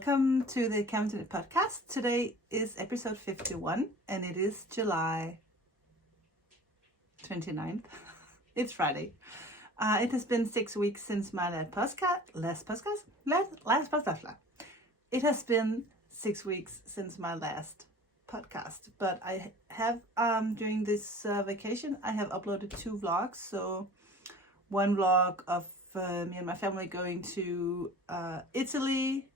welcome to the CamijoKnits podcast. Today is episode 51 and it is July 29th. It's Friday. It has been 6 weeks since my last podcast. It has been 6 weeks since my last podcast, but I have during this vacation I have uploaded 2 vlogs. So one vlog of me and my family going to Italy,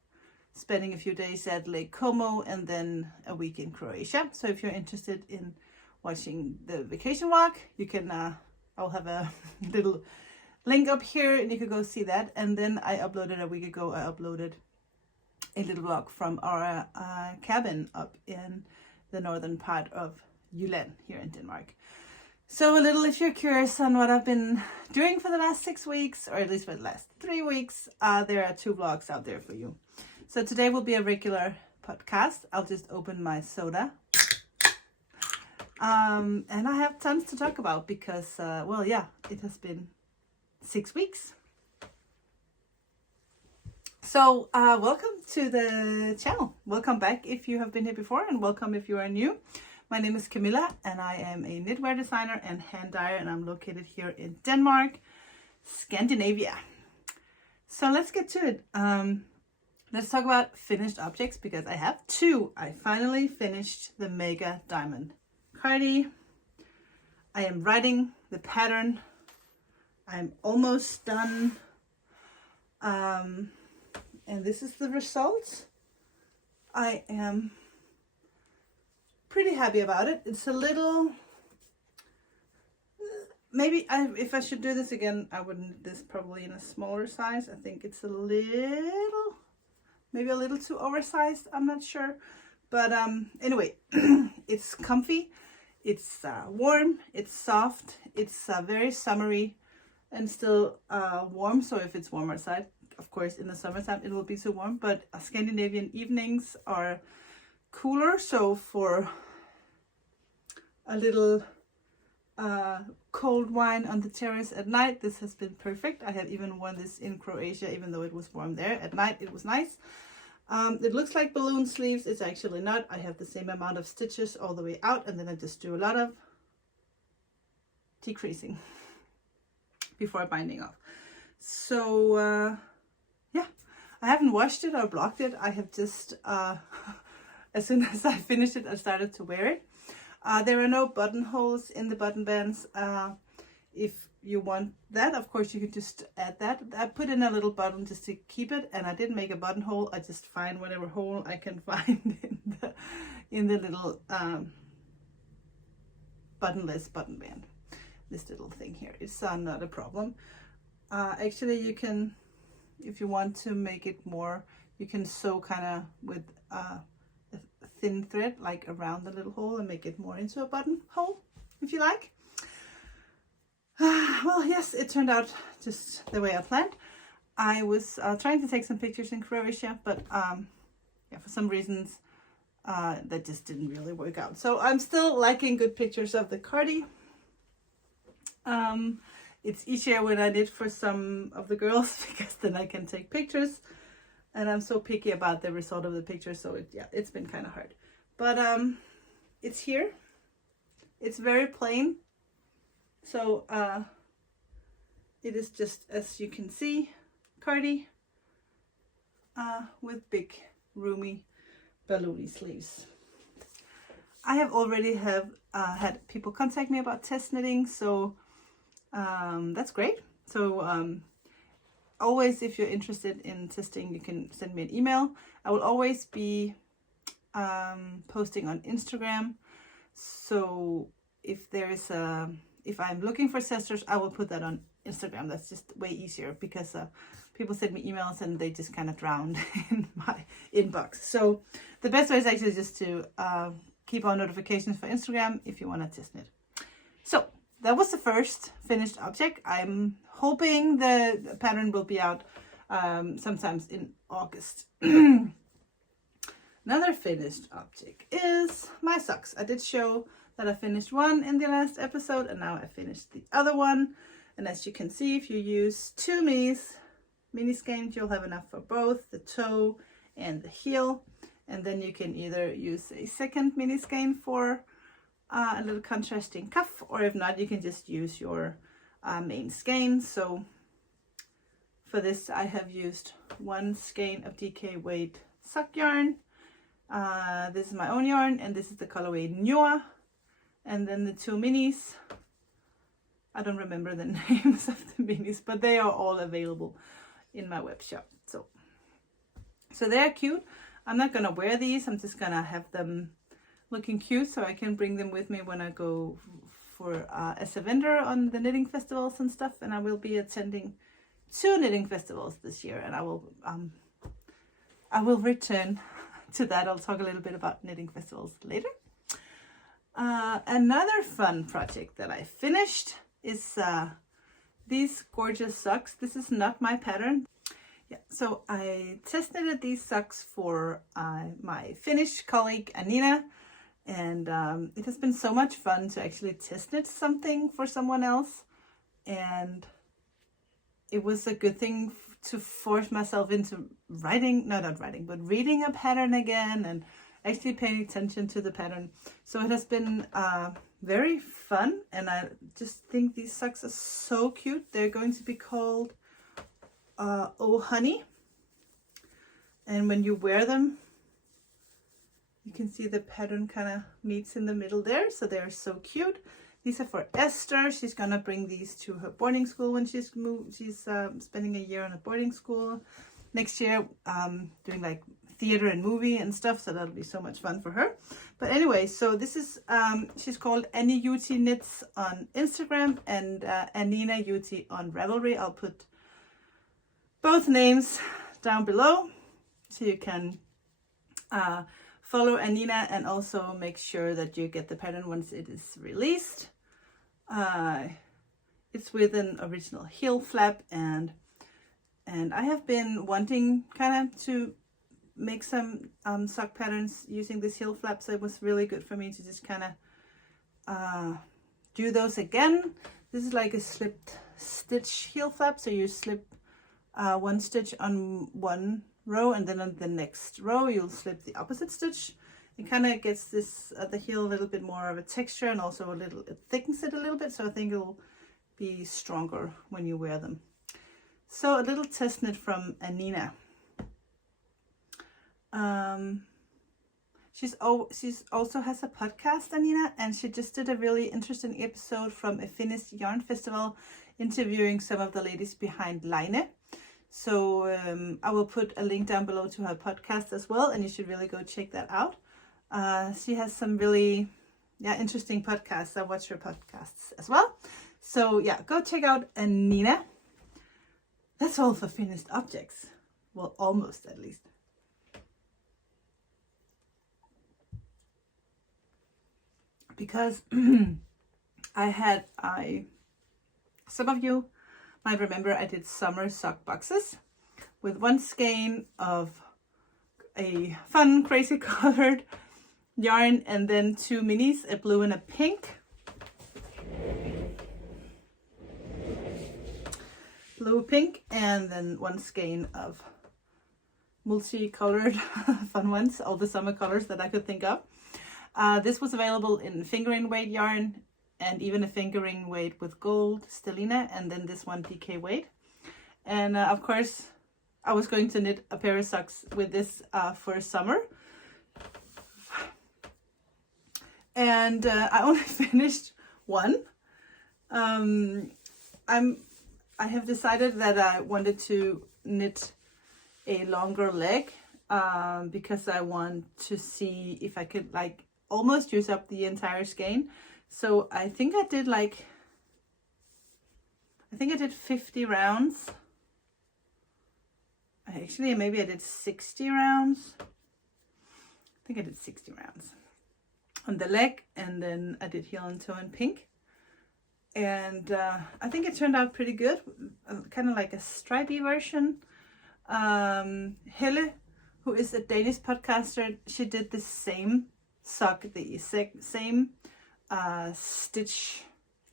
spending a few days at Lake Como, and then a week in Croatia. So if you're interested in watching the vacation vlog, you can I'll have a little link up here and you can go see that. And then I uploaded a week ago, I uploaded a little vlog from our cabin up in the northern part of Jylland here in Denmark. So a little, if you're curious on what I've been doing for the last 6 weeks, or at least for the last 3 weeks, there are 2 vlogs out there for you. So today will be a regular podcast. I'll just open my soda. And I have tons to talk about because, it has been 6 weeks. So welcome to the channel. Welcome back if you have been here before, and welcome if you are new. My name is Camilla and I am a knitwear designer and hand dyer, and I'm located here in Denmark, Scandinavia. So let's get to it. Let's talk about finished objects because I have 2. I finally finished the Mega Diamond Cardi. I am writing the pattern. I'm almost done. And this is the result. I am pretty happy about it. It's a little, maybe if I should do this again, I would knit this probably in a smaller size. I think it's maybe a little too oversized. I'm not sure, but anyway, it's comfy, it's warm, it's soft, it's very summery and still warm. So if it's warm outside, of course in the summertime it will be so warm, but Scandinavian evenings are cooler. So for a little cold wine on the terrace at night, this has been perfect. I have even worn this in Croatia, even though it was warm there. At night it was nice. It looks like balloon sleeves. It's actually not. I have the same amount of stitches all the way out, and then I just do a lot of decreasing before binding off. So yeah, I haven't washed it or blocked it. I have just as soon as I finished it, I started to wear it. There are no buttonholes in the button bands. If you want that, of course, you could just add that. I put in a little button just to keep it, and I didn't make a buttonhole. I just find whatever hole I can find in the little buttonless button band. This little thing here, it's not a problem. Actually, you can, if you want to make it more, you can sew kind of with a thin thread like around the little hole and make it more into a button hole if you like. Well, yes, it turned out just the way I planned. I was trying to take some pictures in Croatia, but yeah, for some reasons that just didn't really work out. So I'm still liking good pictures of the cardi. It's easier when I knit for some of the girls because then I can take pictures. And I'm so picky about the result of the picture, so it's been kind of hard. But it's here. It's very plain. So it is just, as you can see, cardi with big, roomy, balloony sleeves. I have already had people contact me about test knitting, so that's great. So always, if you're interested in testing, you can send me an email. I will always be posting on Instagram. So if I'm looking for testers, I will put that on Instagram. That's just way easier because people send me emails and they just kind of drown in my inbox. So the best way is actually just to keep on notifications for Instagram if you want to test knit. So that was the first finished object. I'm hoping the pattern will be out sometimes in August. Another finished object is my socks. I did show that I finished one in the last episode, and now I finished the other one. And as you can see, if you use 2 mini skeins, you'll have enough for both the toe and the heel. And then you can either use a second mini skein for a little contrasting cuff, or if not, you can just use your main skein. So for this, I have used 1 skein of DK weight sock yarn. This is my own yarn, and this is the colorway Noa. And then the 2 minis. I don't remember the names of the minis, but they are all available in my web shop. So they're cute. I'm not gonna wear these. I'm just gonna have them looking cute so I can bring them with me when I go for as a vendor on the knitting festivals and stuff. And I will be attending 2 knitting festivals this year, and I will return to that. I'll talk a little bit about knitting festivals later. Another fun project that I finished is these gorgeous socks. This is not my pattern. Yeah, so I test knitted these socks for my Finnish colleague Anniina, and it has been so much fun to actually test knit something for someone else, and it was a good thing to force myself into reading a pattern again and actually paying attention to the pattern. So it has been very fun, and I just think these socks are so cute. They're going to be called Oh Honey, and when you wear them, you can see the pattern kind of meets in the middle there, so they're so cute. These are for Esther. She's gonna bring these to her boarding school when she's spending a year on a boarding school next year, doing like theater and movie and stuff, so that'll be so much fun for her. But anyway, so this is she's called Anniina Juuti Knits on Instagram, and Anniina Juuti on Ravelry. I'll put both names down below so you can follow Anniina, and also make sure that you get the pattern once it is released. It's with an original heel flap, and I have been wanting kind of to make some sock patterns using this heel flap, so it was really good for me to just kind of do those again. This is like a slipped stitch heel flap, so you slip 1 stitch on one row, and then on the next row you'll slip the opposite stitch. It kind of gets this the heel a little bit more of a texture, and also it thickens it a little bit, so I think it'll be stronger when you wear them. So a little test knit from Anniina. She's also has a podcast, Anniina, and she just did a really interesting episode from a Finnish yarn festival, interviewing some of the ladies behind Line. So I will put a link down below to her podcast as well, and you should really go check that out. She has some really interesting podcasts. I watch her podcasts as well. So yeah, go check out Anniina. That's all for finished objects. Well, almost at least. Because some of you might remember I did summer sock boxes with 1 skein of a fun, crazy colored yarn, and then 2 minis, a blue and a pink. Blue, pink, and then 1 skein of multicolored fun ones, all the summer colors that I could think of. This was available in fingering weight yarn, and even a fingering weight with gold stellina, and then this one DK weight. And of course I was going to knit a pair of socks with this for summer, and I only finished 1. I have decided that I wanted to knit a longer leg because I want to see if I could like almost use up the entire skein. So I think I did 50 rounds. Actually, maybe I did 60 rounds. I think I did 60 rounds on the leg, and then I did heel and toe in pink. And I think it turned out pretty good, kind of like a stripy version. Helle, who is a Danish podcaster, she did the same sock, the same stitch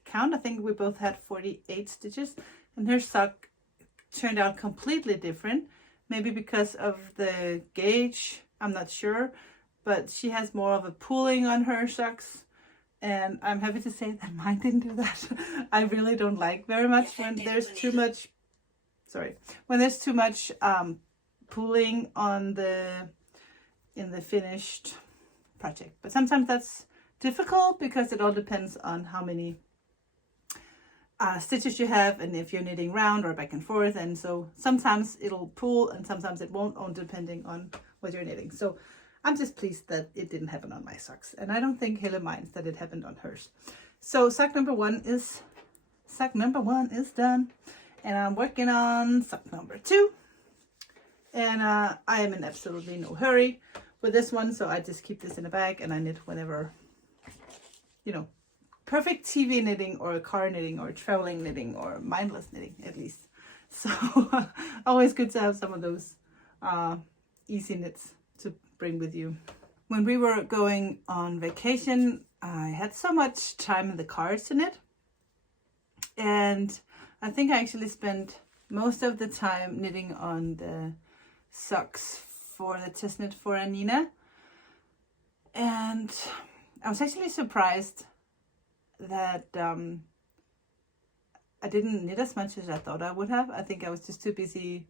count. I think we both had 48 stitches, and her sock turned out completely different. maybe because of the gauge, I'm not sure, but she has more of a pooling on her socks, and I'm happy to say that mine didn't do that. I really don't like very much when there's too much, when there's too much pooling on in the finished project. But sometimes that's difficult because it all depends on how many stitches you have and if you're knitting round or back and forth, and so sometimes it'll pull and sometimes it won't, on depending on what you're knitting. So I'm just pleased that it didn't happen on my socks, and I don't think Helle minds that it happened on hers. So sock number one is done, and I'm working on sock number 2, and I am in absolutely no hurry with this one, so I just keep this in a bag and I knit whenever, you know, perfect TV knitting or car knitting or traveling knitting or mindless knitting, at least. So always good to have some of those easy knits to bring with you. When we were going on vacation, I had so much time in the car to knit, and I think I actually spent most of the time knitting on the socks for the test knit for Anniina, and I was actually surprised that I didn't knit as much as I thought I would have. I think I was just too busy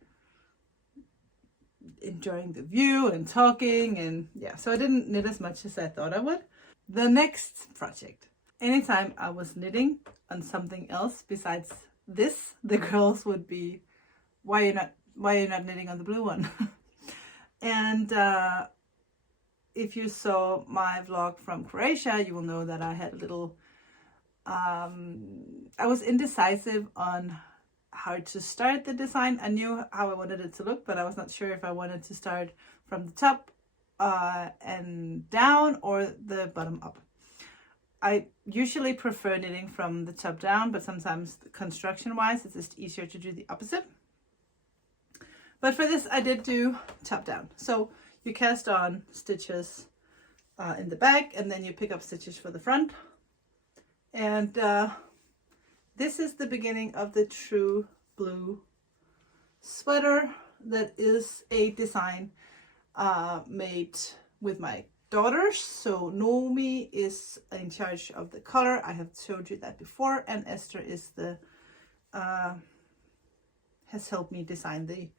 enjoying the view and talking, and yeah, so I didn't knit as much as I thought I would. The next project, anytime I was knitting on something else besides this, the girls would be, why are you not knitting on the blue one? And if you saw my vlog from Croatia, you will know that I had a little I was indecisive on how to start the design. I knew how I wanted it to look, but I was not sure if I wanted to start from the top and down or the bottom up. I usually prefer knitting from the top down, but sometimes construction wise it's just easier to do the opposite. But for this I did do top down. So you cast on stitches in the back, and then you pick up stitches for the front. And this is the beginning of the true blue sweater that is a design made with my daughters. So Naomi is in charge of the color. I have showed you that before, and Esther is the has helped me design the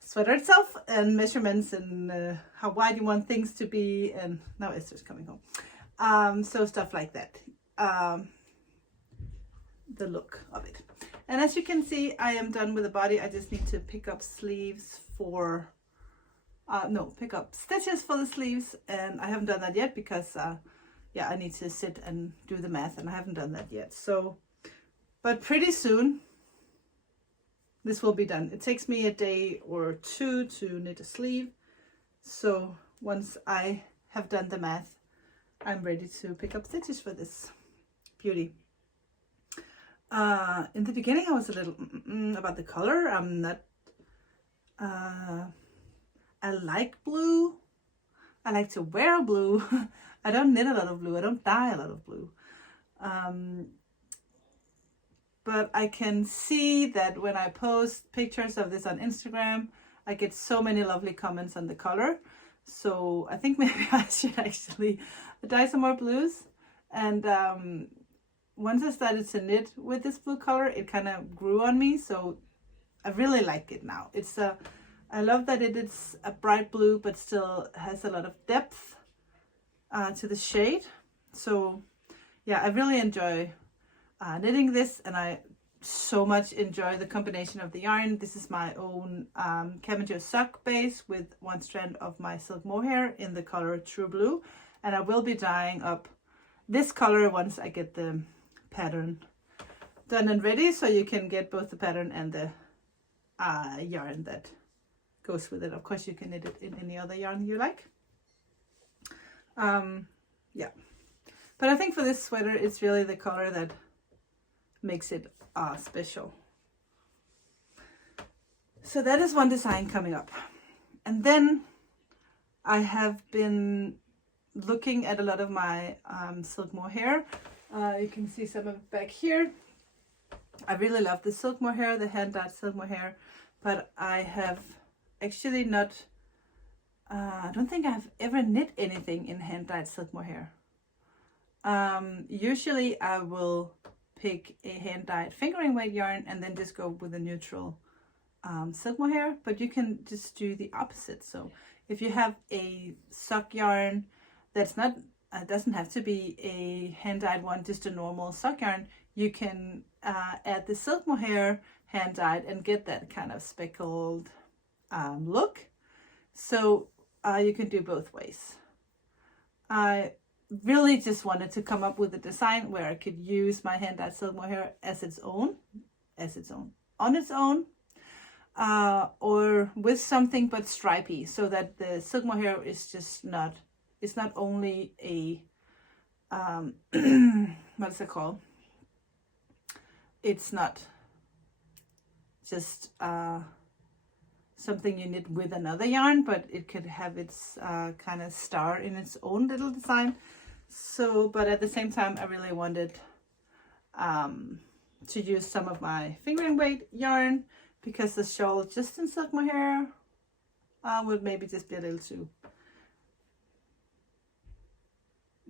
sweater itself and measurements and how wide you want things to be. And now Esther's coming home. So stuff like that. The look of it. And as you can see, I am done with the body. I just need to pick up sleeves for pick up stitches for the sleeves, and I haven't done that yet because yeah, I need to sit and do the math, and I haven't done that yet. So but pretty soon this will be done. It takes me a day or two to knit a sleeve, so once I have done the math, I'm ready to pick up stitches for this beauty. In the beginning I was a little about the color. I'm not I like blue. I like to wear blue. I don't knit a lot of blue. I don't dye a lot of blue. But I can see that when I post pictures of this on Instagram, I get so many lovely comments on the color. So I think maybe I should actually dye some more blues. And once I started to knit with this blue color, it kind of grew on me. So I really like it now. It's I love that it's a bright blue, but still has a lot of depth to the shade. So yeah, I really enjoy knitting this, and I so much enjoy the combination of the yarn. This is my own Camijo sock base with one strand of my silk mohair in the color True Blue, and I will be dyeing up this color once I get the pattern done and ready, so you can get both the pattern and the yarn that goes with it. Of course you can knit it in any other yarn you like. Yeah, but I think for this sweater it's really the color that makes it special. So that is one design coming up, and then I have been looking at a lot of my silk mohair. You can see some of it back here. I really love the silk mohair, the hand dyed silk mohair, but I have actually not, I don't think I've ever knit anything in hand-dyed silk mohair. Usually I will pick a hand-dyed fingering weight yarn and then just go with a neutral silk mohair, but you can just do the opposite. So if you have a sock yarn that's not, doesn't have to be a hand-dyed one, just a normal sock yarn, you can add the silk mohair hand-dyed and get that kind of speckled look. So you can do both ways. I really just wanted to come up with a design where I could use my hand-dyed silk mohair as its own, on its own, or with something but stripy, so that the silk mohair is just not, it's not only a, what's it called? It's not just something you knit with another yarn, but it could have its kind of star in its own little design. So, but at the same time, I really wanted to use some of my fingering weight yarn, because the shawl just in silk mohair would maybe just be a little too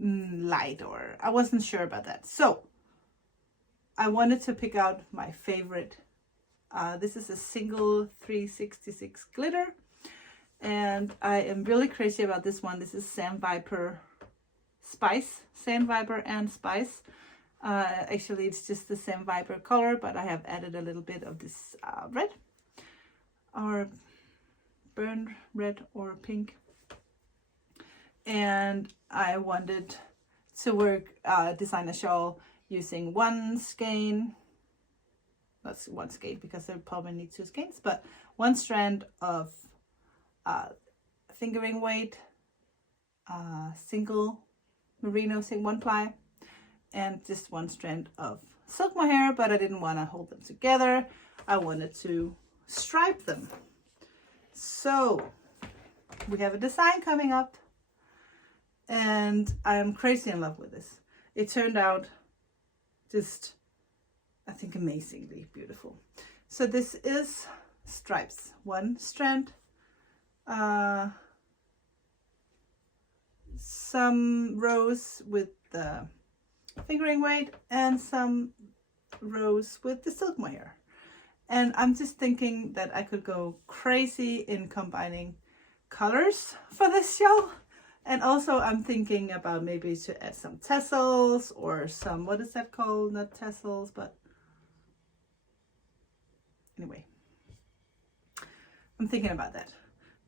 light, or I wasn't sure about that. So I wanted to pick out my favorite. This is a single 366 glitter, and I am really crazy about this one. This is Sandviper Spice, Sandviper and Spice. Actually, it's just the Sandviper color, but I have added a little bit of this red, or burnt red or pink. And I wanted to work, design a shawl using one skein. That's one skein because I probably need two skeins, but one strand of fingering weight, single merino, one ply, and just one strand of silk mohair, but I didn't want to hold them together. I wanted to stripe them. So we have a design coming up, and I am crazy in love with this. It turned out just, I think, amazingly beautiful. So this is stripes, one strand, some rows with the fingering weight, and some rows with the silk mohair. And I'm just thinking that I could go crazy in combining colors for this shawl. And also I'm thinking about maybe to add some tassels or some, what is that called? Not tassels, but anyway, I'm thinking about that.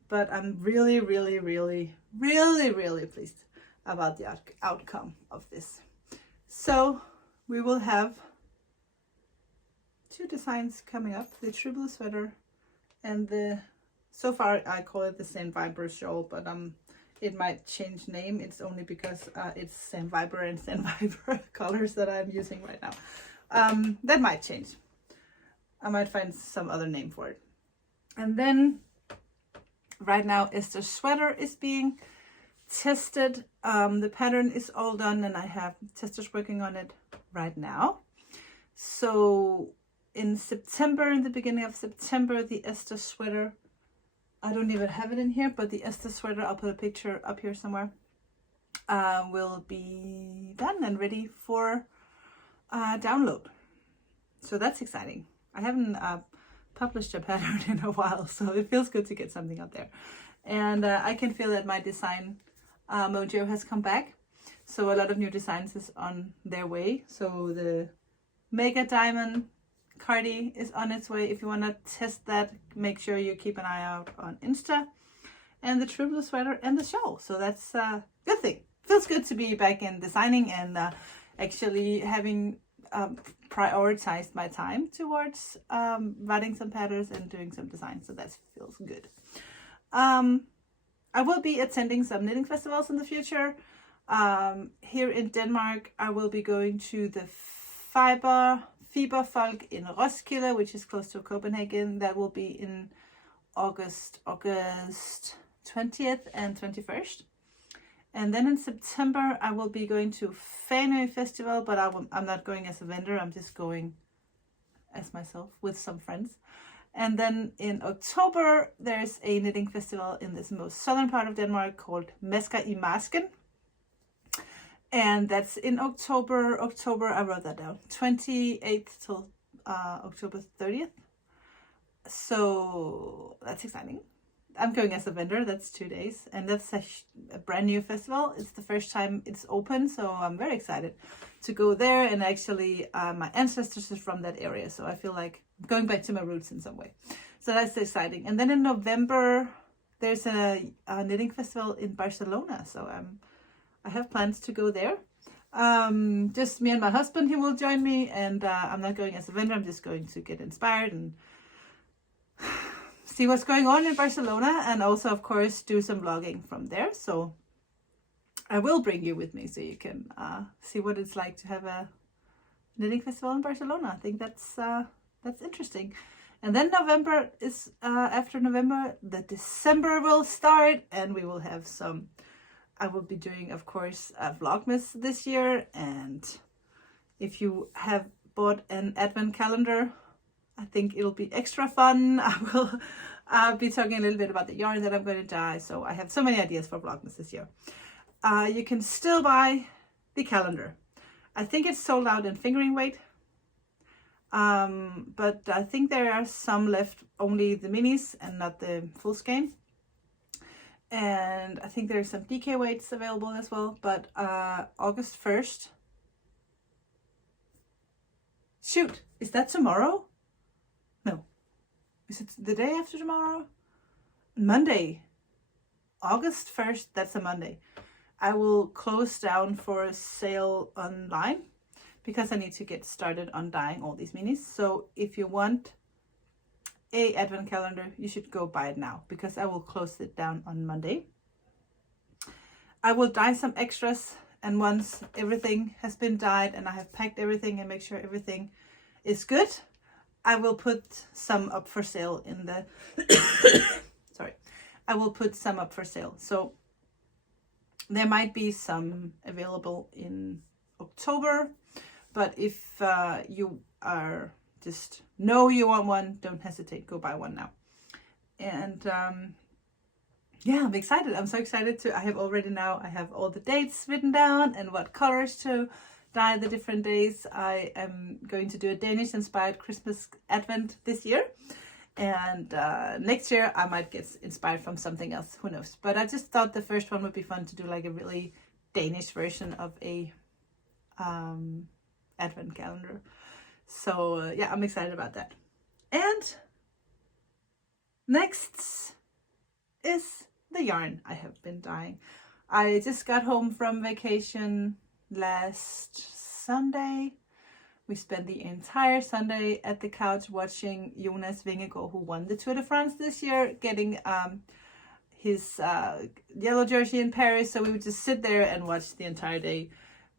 But I'm really, really, really, really, really pleased about the outcome of this. So we will have two designs coming up, the true blue sweater and the, so far I call it the Sandviper shawl, but it might change name. It's only because it's Sandviper and Sandviper colors that I'm using right now. That might change. I might find some other name for it. And then right now Esther's sweater is being tested. The pattern is all done and I have testers working on it right now. So in September, in the beginning of September, the Esther sweater, I don't even have it in here, but the Esther sweater, I'll put a picture up here somewhere, will be done and ready for download. So that's exciting. I haven't published a pattern in a while, so it feels good to get something out there. And I can feel that my design mojo has come back. So a lot of new designs is on their way. So the Mega Diamond Cardi is on its way. If you want to test that, make sure you keep an eye out on Insta. And the true blue sweater and the shawl. So that's a good thing. Feels good to be back in designing and actually having prioritized my time towards writing some patterns and doing some design. So that feels good. I will be attending some knitting festivals in the future. Here in Denmark, I will be going to the Fiberfolk in Roskilde, which is close to Copenhagen. That will be in August 20th and 21st. And then in September, I will be going to Fanø Festival, but I'm not going as a vendor. I'm just going as myself with some friends. And then in October, there's a knitting festival in this most southern part of Denmark called Mesker i Masken. And that's in October, I wrote that down, 28th till October 30th. So that's exciting. I'm going as a vendor, that's 2 days. And that's a brand new festival. It's the first time it's open, so I'm very excited to go there. And actually, my ancestors are from that area, so I feel like I'm going back to my roots in some way. So that's exciting. And then in November, there's a knitting festival in Barcelona, so I have plans to go there. Just me and my husband, he will join me, and I'm not going as a vendor, I'm just going to get inspired and see what's going on in Barcelona, and also of course do some vlogging from there. So I will bring you with me so you can see what it's like to have a knitting festival in Barcelona. I think that's interesting. And then November is after November, the December will start, and we will have some. I will be doing, of course, a Vlogmas this year. And if you have bought an advent calendar, I think it'll be extra fun. I will be talking a little bit about the yarn that I'm going to dye. So I have so many ideas for Vlogmas this year. You can still buy the calendar. I think it's sold out in fingering weight. But I think there are some left, only the minis and not the full skein. And I think there's some DK weights available as well. But August 1st. Shoot, is that tomorrow? No. Is it the day after tomorrow? Monday. August 1st, that's a Monday. I will close down for a sale online because I need to get started on dyeing all these minis. So if you want a advent calendar, you should go buy it now because I will close it down on Monday. I will dye some extras, and once everything has been dyed and I have packed everything and make sure everything is good, I will put some up for sale in the sorry. I will put some up for sale. So there might be some available in October, but if you are just know you want one, don't hesitate, go buy one now. And yeah, I'm excited. I'm so excited to, I have all the dates written down and what colors to dye the different days. I am going to do a Danish inspired Christmas advent this year. And next year I might get inspired from something else, who knows. But I just thought the first one would be fun to do, like a really Danish version of a advent calendar. So yeah, I'm excited about that. And next is the yarn I have been dyeing. I just got home from vacation last Sunday. We spent the entire Sunday at the couch watching Jonas Vingegaard, who won the Tour de France this year, getting his yellow jersey in Paris. So we would just sit there and watch the entire day.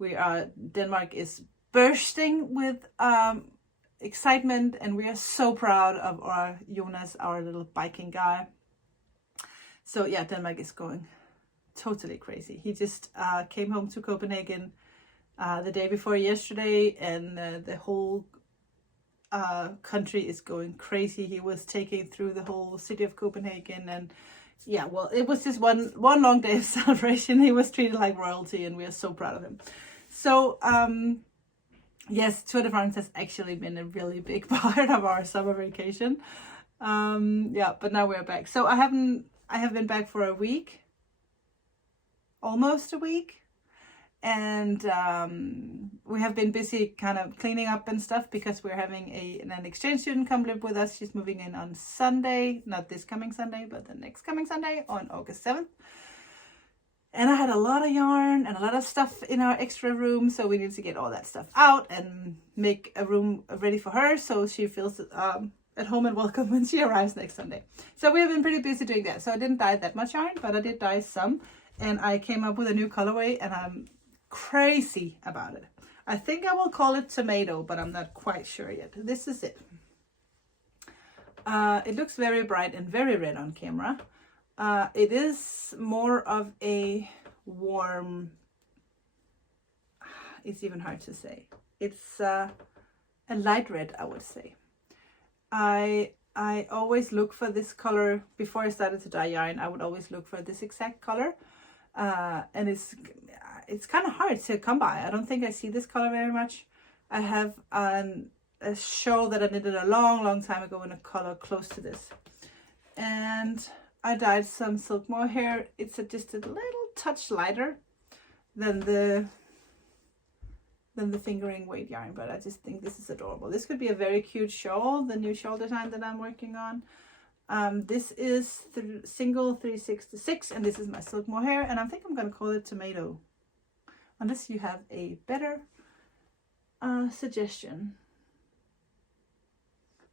Denmark is bursting with excitement, and we are so proud of our Jonas, our little biking guy. So yeah, Denmark is going totally crazy. He just came home to Copenhagen the day before yesterday, and the whole country is going crazy. He was taken through the whole city of Copenhagen, and yeah, well, it was just one long day of celebration. He was treated like royalty, and we are so proud of him. So yes, Tour de France has actually been a really big part of our summer vacation. Yeah, but now we're back. So I have been back for a week, almost a week. And we have been busy kind of cleaning up and stuff because we're having an exchange student come live with us. She's moving in on Sunday, not this coming Sunday, but the next coming Sunday on August 7th. And I had a lot of yarn and a lot of stuff in our extra room, so we need to get all that stuff out and make a room ready for her so she feels at home and welcome when she arrives next Sunday. So we have been pretty busy doing that. So I didn't dye that much yarn, but I did dye some, and I came up with a new colorway, and I'm crazy about it. I think I will call it tomato, but I'm not quite sure yet. This is it. It looks very bright and very red on camera. It is more of a warm, it's even hard to say. It's a light red, I would say. I I always look for this color. Before I started to dye yarn, I would always look for this exact color. And it's kind of hard to come by. I don't think I see this color very much. I have a shawl that I knitted a long time ago in a color close to this. And I dyed some silk mohair. It's just a little touch lighter than the fingering weight yarn, but I just think this is adorable. This could be a very cute shawl, the new shawl design that I'm working on. This is single 366, and this is my silk mohair, and I think I'm going to call it Tomato, unless you have a better suggestion.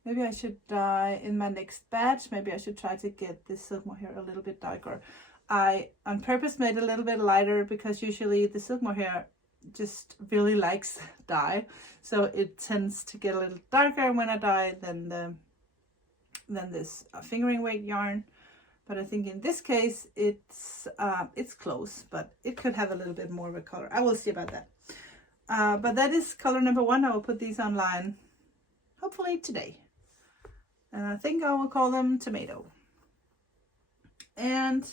Maybe I should dye in my next batch. Maybe I should try to get this silk mohair a little bit darker. I on purpose made it a little bit lighter because usually the silk mohair just really likes dye, so it tends to get a little darker when I dye than this fingering weight yarn. But I think in this case it's close, but it could have a little bit more of a color. I will see about that. But that is color number 1. I will put these online hopefully today, and I think I will call them Tomato. And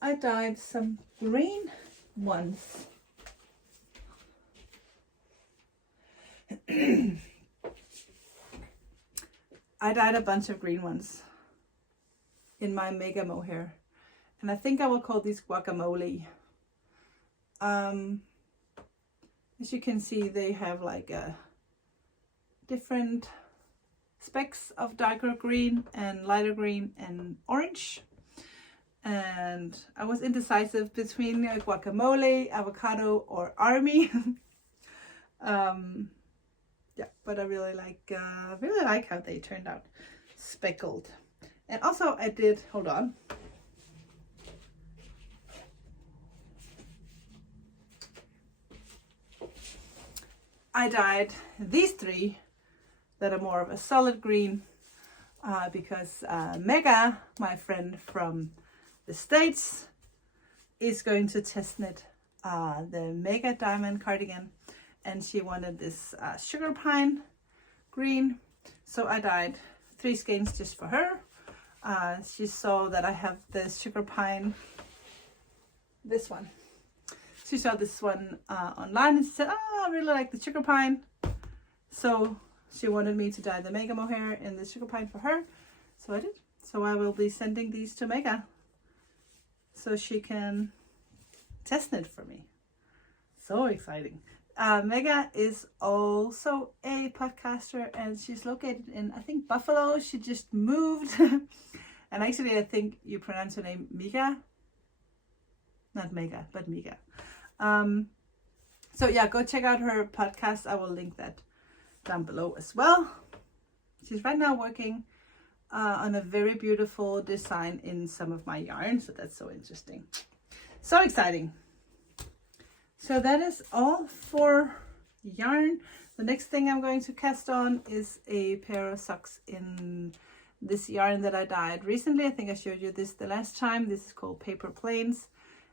I dyed some green ones. I dyed a bunch of green ones in my Mega Mohair, and I think I will call these Guacamole. As you can see, they have like a different specks of darker green and lighter green and orange. And I was indecisive between guacamole, avocado, or army. Yeah, but I really like how they turned out speckled. And also I did, hold on. I dyed these 3 that are more of a solid green because Mega, my friend from the States, is going to test knit the Mega Diamond cardigan, and she wanted this sugar pine green, so I dyed 3 skeins just for her. She saw that I have the sugar pine, this one. She saw this one online and she said, oh, I really like the sugar pine, so she wanted me to dye the Mega Mohair in the sugar pine for her, so I did. So I will be sending these to Mega so she can test knit for me. So exciting. Mega is also a podcaster, and she's located in, I think, Buffalo. She just moved. And actually, I think you pronounce her name Miga. Not Mega, but Miga. So yeah, go check out her podcast. I will link that down below as well. She's right now working on a very beautiful design in some of my yarn, so that's so interesting. So exciting. So that is all for yarn. The next thing I'm going to cast on is a pair of socks in this yarn that I dyed recently. I think I showed you this the last time. This is called Paper Plains,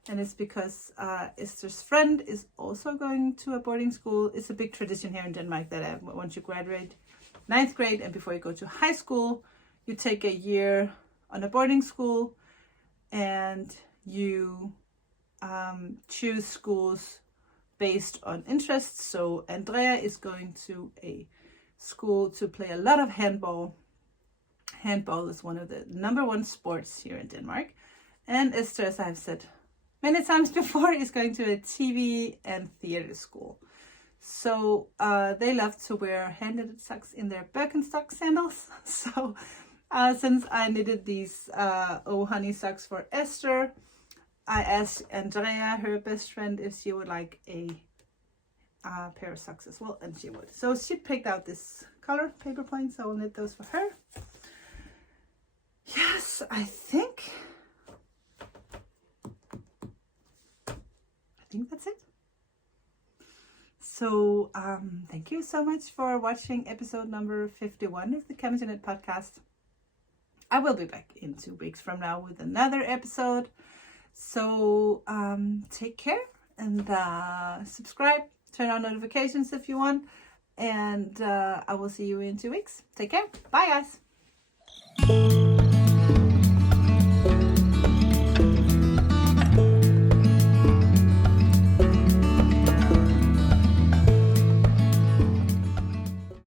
and it's because Esther's friend is also going to a boarding school. It's a big tradition here in Denmark that once you graduate 9th grade and before you go to high school, you take a year on a boarding school, and you choose schools based on interests. So Andrea is going to a school to play a lot of handball. Handball is one of the #1 sports here in Denmark. And Esther, as I've said many times before, is going to a TV and theater school. So they love to wear hand-knitted socks in their Birkenstock sandals. So since I knitted these Oh Honey socks for Esther, I asked Andrea, her best friend, if she would like a pair of socks as well, and she would. So she picked out this color, Paper Plains, so I'll knit those for her. Yes, I think that's it. So thank you so much for watching episode number 51 of the CamijoKnits podcast. I will be back in 2 weeks from now with another episode. So take care and subscribe, turn on notifications if you want, And I will see you in 2 weeks. Take care. Bye, guys.